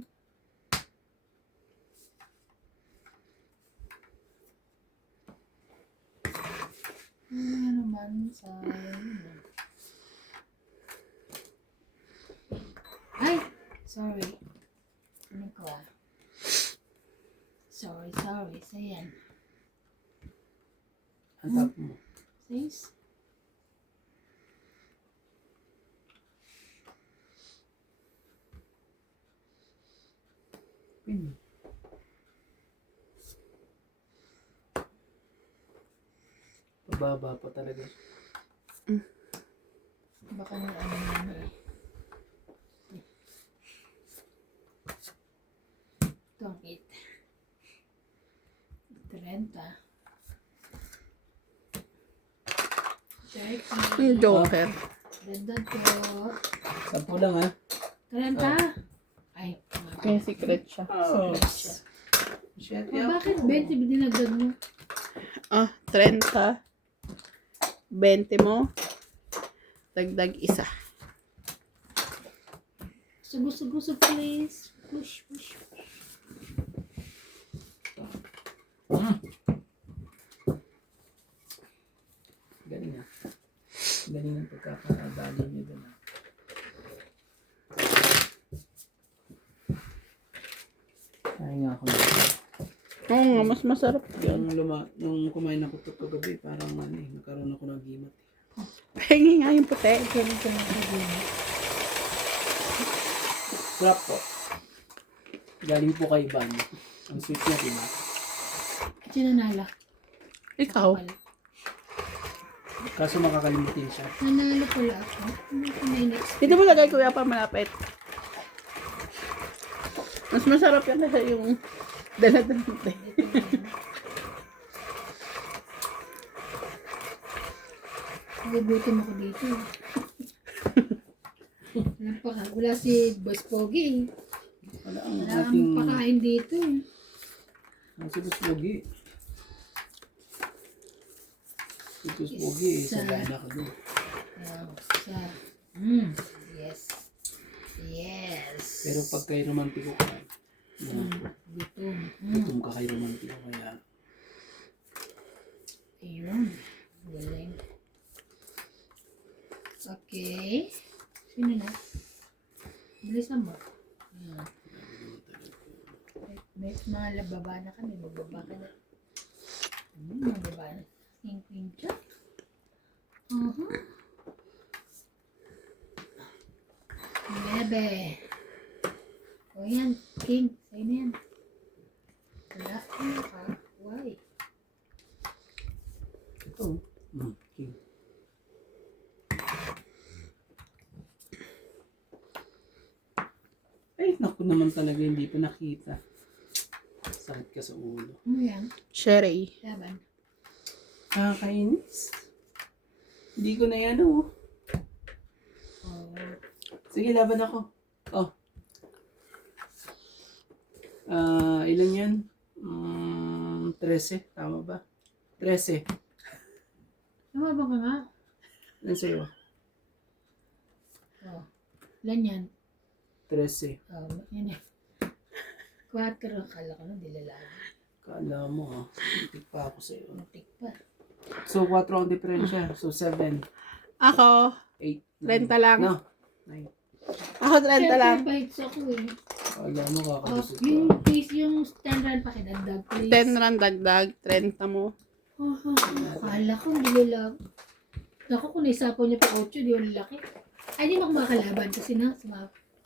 Ano naman sa... Ay! Sorry. Ano ko ah? Sorry. Sa yan. Ang tap mo. Says? Pin. Pababa pa talaga. Baka na ano naman eh. Itong 8. 30. 30. Yung joker. Dagdag ko. 10 lang ha. 30. Ay, May secret siya. Oh. siya. Shit, Bakit 20 dinagdag mo? 30. 20 mo. Dagdag isa. Sugo, please. Push. Galing ah. Galing ang pagkakadali niyo doon ah. Kaya nga ako Oo nga, mas masarap yun. nung kumain ako ito kagabi, parang nagkaroon ako ng gimat. Pahingi nga yung puti. Kailan ka lang sabihin? Sarap po. Galing po kay Van. Ang sweet niya, diba? Sinanala. Ikaw. Kaso makakalimutin siya. Nanalo pala ako. Hindi ko na-next. Dito mo lagay kuya pa malapit. Mas masarap yan kasi yung dala-dala. Nagugutom ako dito. Wala si Boss Pogi. Wala ang Wala ating... ang pakain dito. Ang si Bogi. Si Bogi, sabay na ka doon. Yes. Pero pag kay romantiko ka, Gutom. gutom ka kay romantiko, kaya Ayun. Galing. Okay. Sino na? Bilisan mo. Ayan. May mga lababa na kami. Magbaba ka na. Magbaba na. King dyan. Bebe. O yan. King. Sa'yo na yan. Wala. Ano ka? Why? ito. Okay. Ay, naku naman talaga, hindi pa nakita. Sakit ka sa ulo. Ano yan? Sherry. Laban. Kainis. Hindi ko na yan, oh. Oh. Sige, laban ako. Oh. Ilan yan? 13, tama ba? 13. Lumabang ka nga. Ilan sa'yo? Oh. Ilan yan? 13. Yan eh. 4, akala ko nung dilalaban. Kala mo, ha? Itik pa ako sa'yo. Muntik pa. So, 4 ang diferensya. So, 7, Ako, 8, 30 lang. No, 9. Ako 30 lang. Siyempre, bites ako eh. Kala mo, Oh, kakalusot yung ka. please, yung stand run pakidagdag, please. 10 rand dagdag, 30 mo. Akala ko, dilalaban. Ako, kung naisapo niya pa 8, di yung laki. Ay, di mo ako makakalaban kasi na,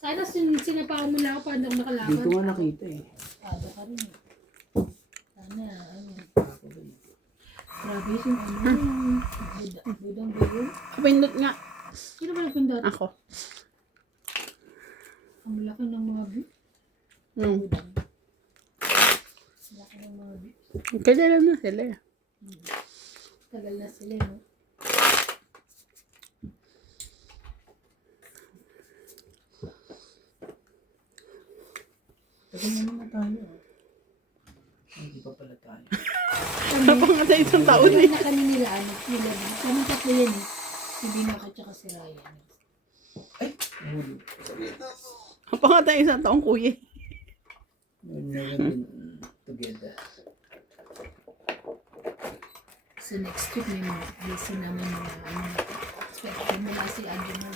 sana sinapakan mo na ako paano ako nakalaban. Dito nga nakita eh. Pado ka rin eh. Sana, ano. Ako din. Grabe yung budang buyo. Kapindot nga. Sino ba nagpindot? Ako. Ang laki ng mga view. Hmm. Ang laki ng mga view. Kailan na sila. Tagal na sila, no? Tagal na naman tayo. Hindi pa pala tayo. Napangatay isang taon Wala eh. na kami nila, ano, nila. Kami tatlo yan eh. Hindi na ako tsaka si Ryan. Nahuli. Napangatay isang taon kuya. We've never been together. So next week may mga busy namin mga ano. Expected mula si Andrew.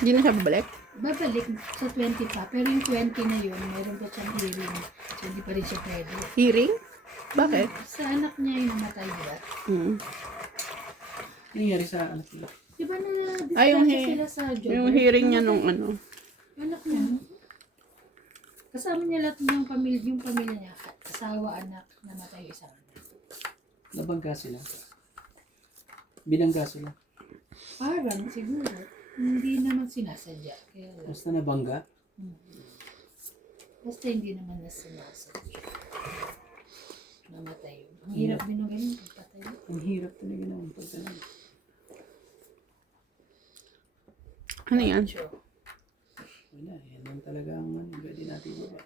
Hindi na siya babalik. Babalik sa 20 pa. Pero yung 20 na yun, mayroon pa siyang hearing. So hindi pa rin siya pwede. Hearing? Bakit? Sa anak niya yung namatay, diba? Hmm. Ano nangyari sa anak niya? Diba na Ay, yung disgrasya sila sa job? Yung hearing niya nung ano. Anak niya. Kasama niya lahat ng pamilya, yung pamilya niya. Asawa, anak, namatay yung isang anak. Nabangga sila. Binangga sila. Parang siguro. Hindi naman sinasadya. Kaya lang. Basta nabangga. Basta hindi naman na sinasadya. Namatay yun. Ang hirap din ng ganun. Patay. Ang hirap talaga ng pagtanong. Ano yan? Wala, yan ang lang talaga ang pwede natin baba.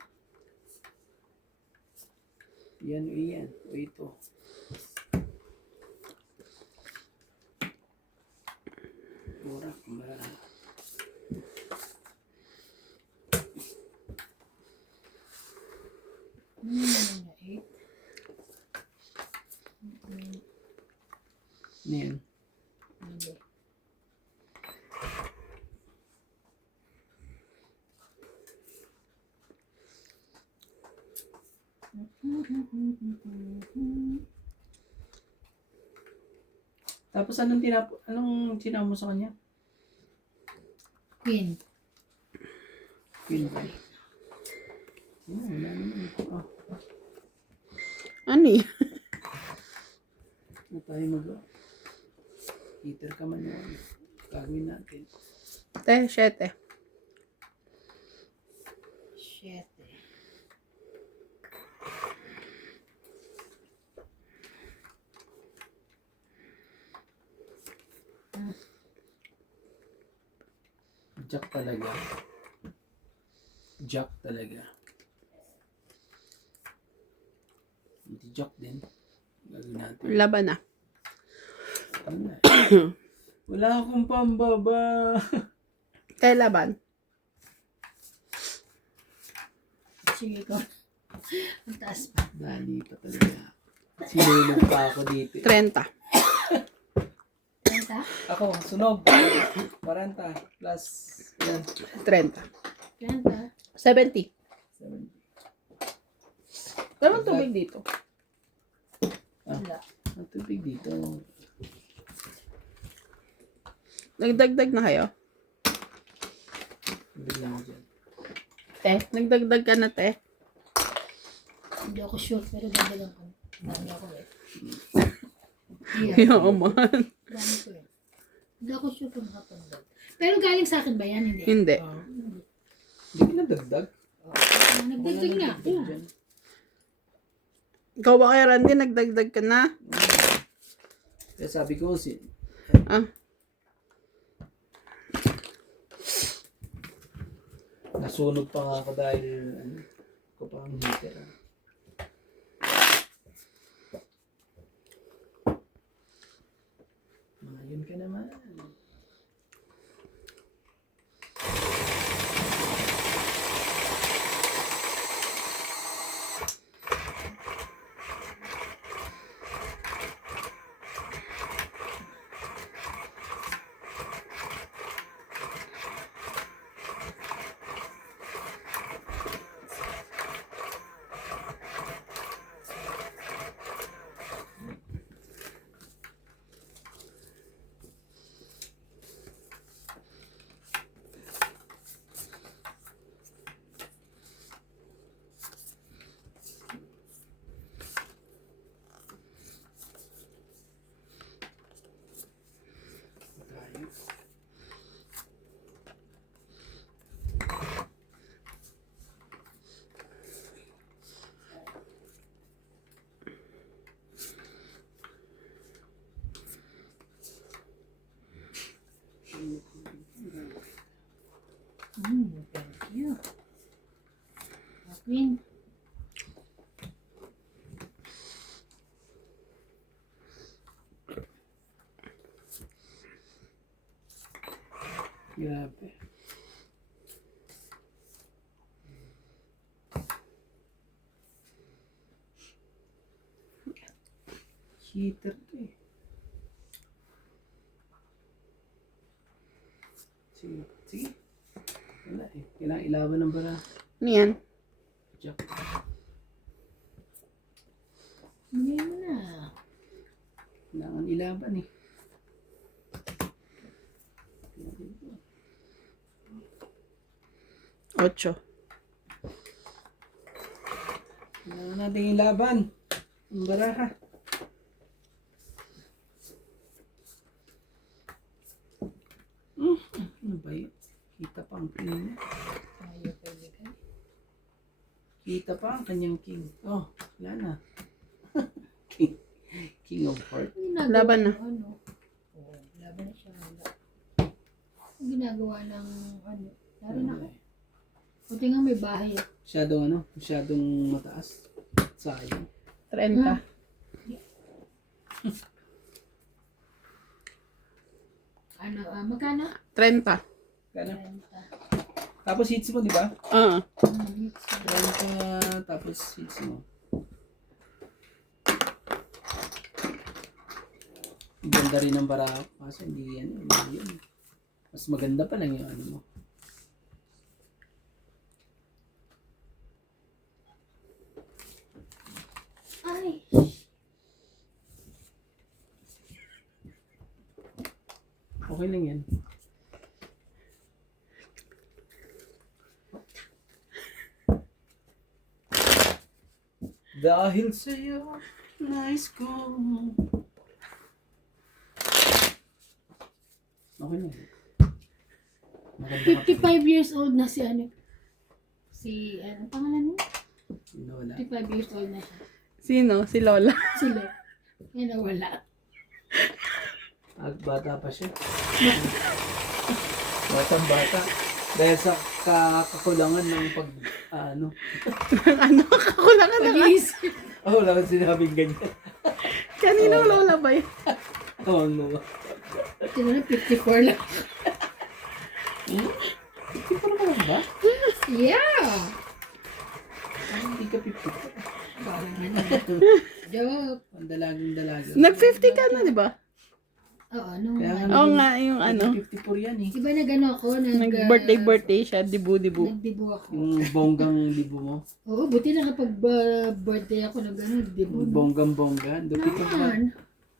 Yan o yan. O ito. Mura. Mara. Ano na 8? Ano yan? Hindi. Tapos anong tinapos mo sa kanya? Queen. Queen ba? Wala naman. Oh, Ano yun? na tayo Heater ka man yun. Gagawin natin. 7. 7. Jack talaga. Jack talaga. Hindi Jack din. Gagawin natin. Laban na. Wala. Wala akong pambaba. Kaya laban. Sige ko. Ang taas pa. Dali pa talaga. Sinulog pa ako dito. 30. Kanta? Ako, sunog. 40 plus yan. 30. Kanta? 70. 70. Pero tubig dito. Wala. Ang tubig dito. Nagdagdag na kayo? Bigyan mo dyan. Nagdagdag ka na, te. Hindi ako sure, pero ganda lang ko. Dami ako eh. Yung man. Dami ko eh. Hindi ako sure kung nakapagdag. Pero galing sa akin ba yan? Hindi. Hindi. Hindi ka nagdagdag? Nagdagdag nga. Dyan. Ikaw ba kaya, Randy? Nagdagdag ka na? Kaya sabi ko, Ah. nasunog pa nga ako dahil ko pa ang heater. Ayun ka naman. Thank you. Queen. Grabe. Heater to eh. Sige. Sige. Wala eh. Kailangan ilaban ng bara. Ano yan? Jack. Hindi mo na. Kailangan ilaban eh. Ocho. Kailangan natin ilaban. Ang baraha. Ano ba yun? Kita pa ang king niya. Tayo pwede ka. Kita pa ang kanyang king. Oh, wala na. king. King of heart. Laban na. Ano? Oo, laban na siya. Wala. Ang ginagawa ng ano. Laro na ako. Buti nga may bahay. Masyadong mataas. Sayang. 30. Ano, magkano? 30. Kano? 30. Tapos hits mo, di ba? It's 30, tapos hits mo. Ang ganda rin ng barako. Kaso hindi yan. Mas maganda pa lang yung ano mo. Ay. Okay lang yan. Dahil sa'yo, nice ko. Okay lang. Maganda ka pa 55 years old na si ano. Ano pangalan mo? rin. Wala. 55 years old na siya. Sino? Si Lola. Sila. Yan na wala. Bata pa siya. Batang bata. Dahil sa kakulangan ng ano. Ano? Kakulangan na. Pag-iisip. Wala akong sinabing ganyan. Kaninong Lola ba yun? Ano? Sino na 54 lang. Hindi pa naman ba? Yeah! Hindi ka 50. Parang ano. Joke. Ang dalagang-dalaga. Nag-50 ka na, di ba? Oo, ano. Kaya nga, Oo nga, yung ano. 54 yan eh. Iba na gano'n ako. Nag-birthday siya, dibu-dibu. Nagdibo ako. Yung bonggang libo mo. Oo, buti na kapag birthday ako na gano'n, dibo. Yung bonggang-bongga. Dupit ko ba? Naman.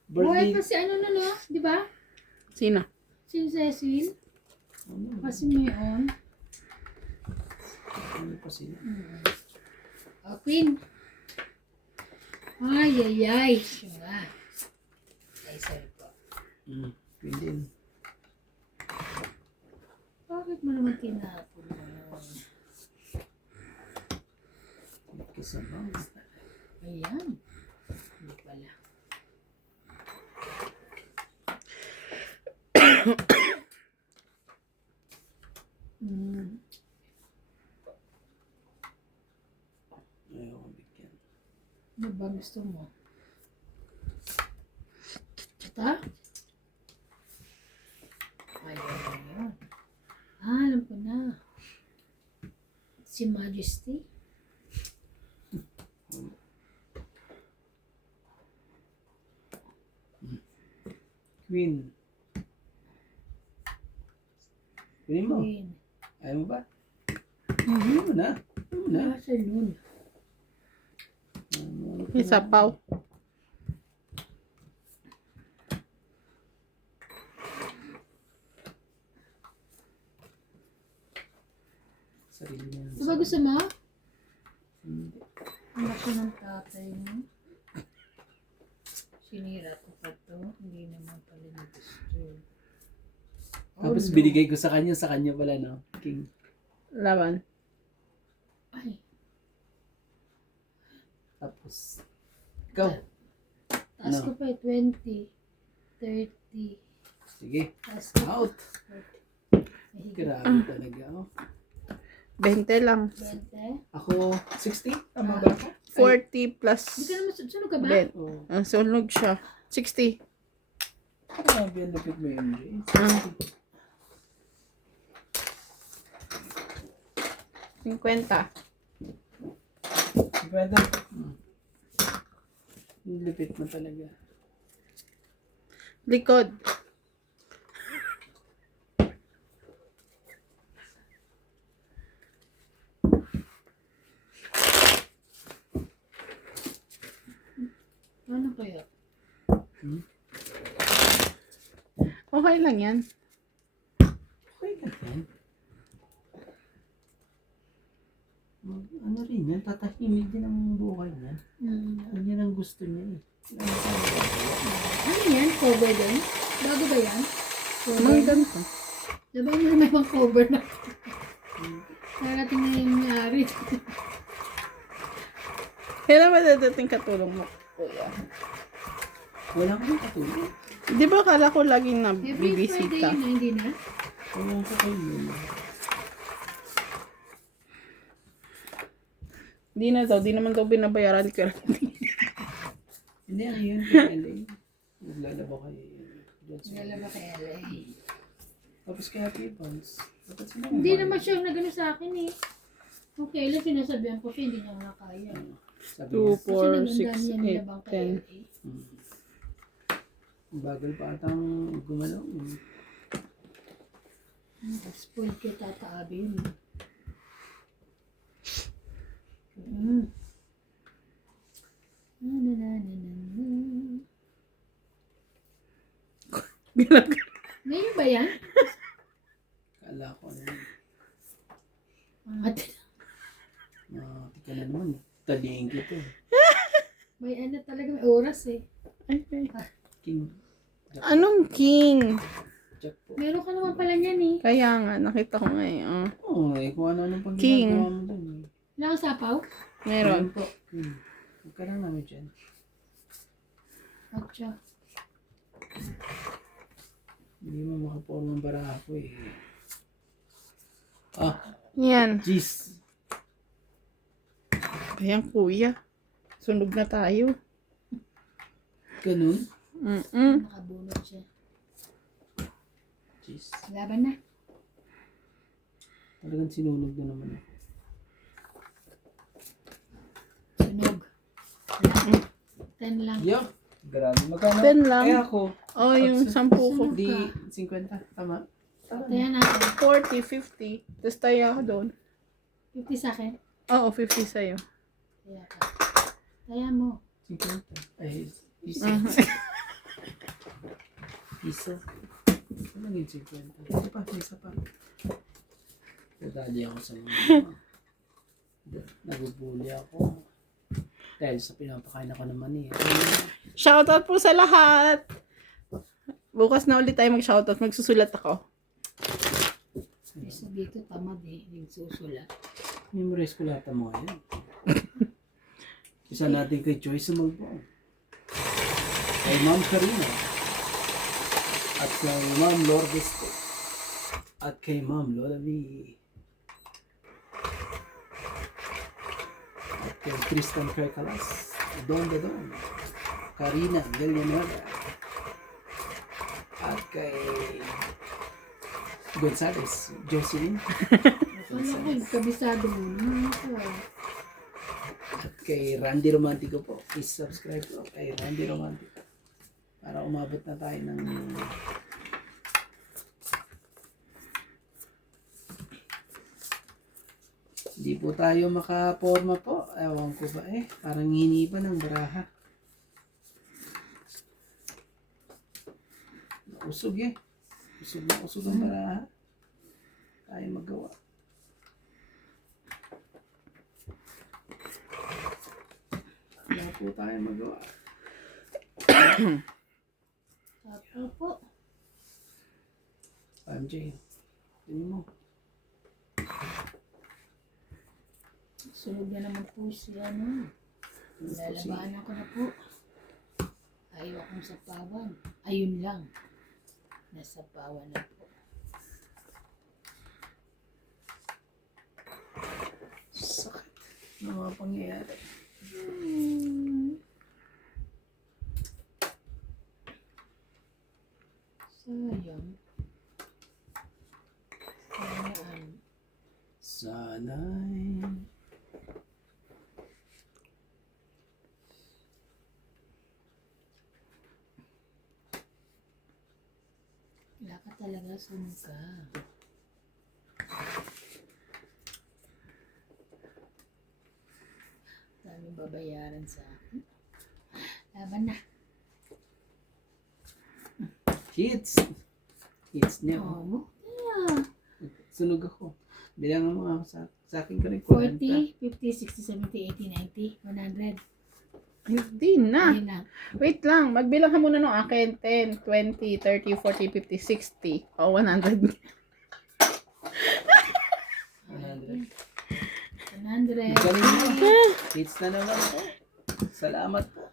Buhay Birthday. pa si ano na no? Di ba? Sino? Si Cecil. Ano Kasi mayon. pa sila? Oh, Queen. Ay, ay, ay. Siya nga. Ay, sorry po. Yun din. Bakit mo naman tinapon mo? Kasama. Ayan. Hindi pala. Ayaw ko bigyan. Ano ba gusto mo? Ito? Ayun. Alam ko na. Si Majesty. Queen. Queen mo. Queen. Ayaw mo ba? Ayaw mo na. Ayaw mo na. Nasa nun. Isa paw. Sarili niya. Ito ba gusto mo? Hindi. Ang laki ng tatay mo. Sinira ko pa to. Hindi naman pala na gusto. Tapos no. binigay ko sa kanya pala, no? King. Laban. Ay, Tapos, ikaw. taas No. ko pa eh. 20, 30. Sige. Taas ko. Out. Mahigit. Grabe talaga. Oh. 20 lang. 20. Ako, 60? Tama ba ako? 40 plus Hindi ka naman, sunog ka ba? 20. Oo. Sunog siya. 60. Grabe, ang lupit mo yun, Jay. Ah. 50. 50. Ang lupit mo talaga. Likod. Ano kaya? Okay lang yan. Okay ka yan. Ano rin yan, tatahimik din ang buhay niya. Yan ang gusto niya eh. Ano yan? Cover din? Bago ba yan? Mga Cover? ganito. Diba may mga cover na? Narating na yung may-ari. Kailan ba dadating katulong mo? Kuya? Wala ka nang katulog. Di ba kala ko laging Every Friday nabibisita? yun na, hindi na? Wala ka kayo yun. Di na daw, di naman daw binabayaran ko. Hindi, ano yun kay LA. Naglalaba kay Johnson. Nalaba kay LA. Tapos kay Happy Buns. Dapat sila Hindi kumain. naman siya nagano sa akin eh. Okay, lang sinasabihan ko siya, hindi niya nakakaya. Sabi 2, niya, 4, 6, Kasi naganda niya 8, nilabang kay 10. LA. bagal pa atang gumalaw. Spoiled kay Tata Abi yun. Na, na, na, na, na. Ngayon ba yan? Kala ko ano yun. At Tika na naman. Talihin kita. may ano talaga, may oras eh. Okay. King. Anong king? Jack po. Meron ka naman pala niyan eh. Kaya nga, nakita ko nga eh. Oh. Oo, kung ano pang King. ginagawa mo dun. Wala kang sapaw? Meron. Po. Huwag ka lang namin dyan. Atcha. Hindi mo makapormang baraha ko eh. Ah, Yan. jeez. Ayan, kuya. Sunog na tayo. Ganun? Nakabunot siya. Jeez. Laban na. Talagang sinunog na naman ako. Sunog. Wala. 10 lang. Yo! Grabe. Magkano? 10 lang. Kaya ako. Oh, yung 10 ko. Di 50. Tama. Kaya natin. 40, 50. Tapos tayo ako doon. 50 sa akin. Oo, 50 sa'yo. Kaya ka. Kaya mo. 50. Ay, isa. Isa. Ano yung 50? Isa pa, isa pa. Nadali ako sa mga. Nabubuli ako. Dahil sa pinapakain ako naman eh. Shoutout po sa lahat. Bukas na ulit tayo mag-shoutout. Magsusulat ako. Isa dito tamad eh. Yung susulat. Memorize ko lahat ng mga yan. Isa natin kay Joyce Magbuong. Kay Ma'am Karina. At kay Ma'am Lourdes ko. At kay Ma'am Lola V. At kay Tristan Kerkalas. Don Dadon. Karina Villanueva. At kay Gonzales. Jocelyn. Akala ko yung kabisado mo na ako. At kay Randy Romantico po. Please subscribe po kay Randy Romantico. Para umabot na tayo ng hindi po tayo makaporma po. Ewan ko ba eh. Parang hinipa ng baraha. Usog eh. Usog ang baraha. Tayo magawa. Wala po tayo magawa. Sapo po. MJ, tingin mo. Sunog na naman po siya no. Lalabanan ko na po. Ayaw akong sapawan. Ayun lang. Nasapawan na po. Sakit. Ano mga pangyayari? Sayang. Sayang. Sana'y Wala ka talaga sumka. Daming babayaran sa akin. Laban na. hits. Hits niya. Oo mo. Yeah. Sunog ako. Bilangan mo ako sa akin ka rin. 40, 50, 60, 70, 80, 90, 100. Hindi na. Ayun na. Wait lang. Magbilang ka muna nung akin. 10, 20, 30, 40, 50, 60. O, 100. 100. 100. Galing mo. Hits na naman ako. Salamat po.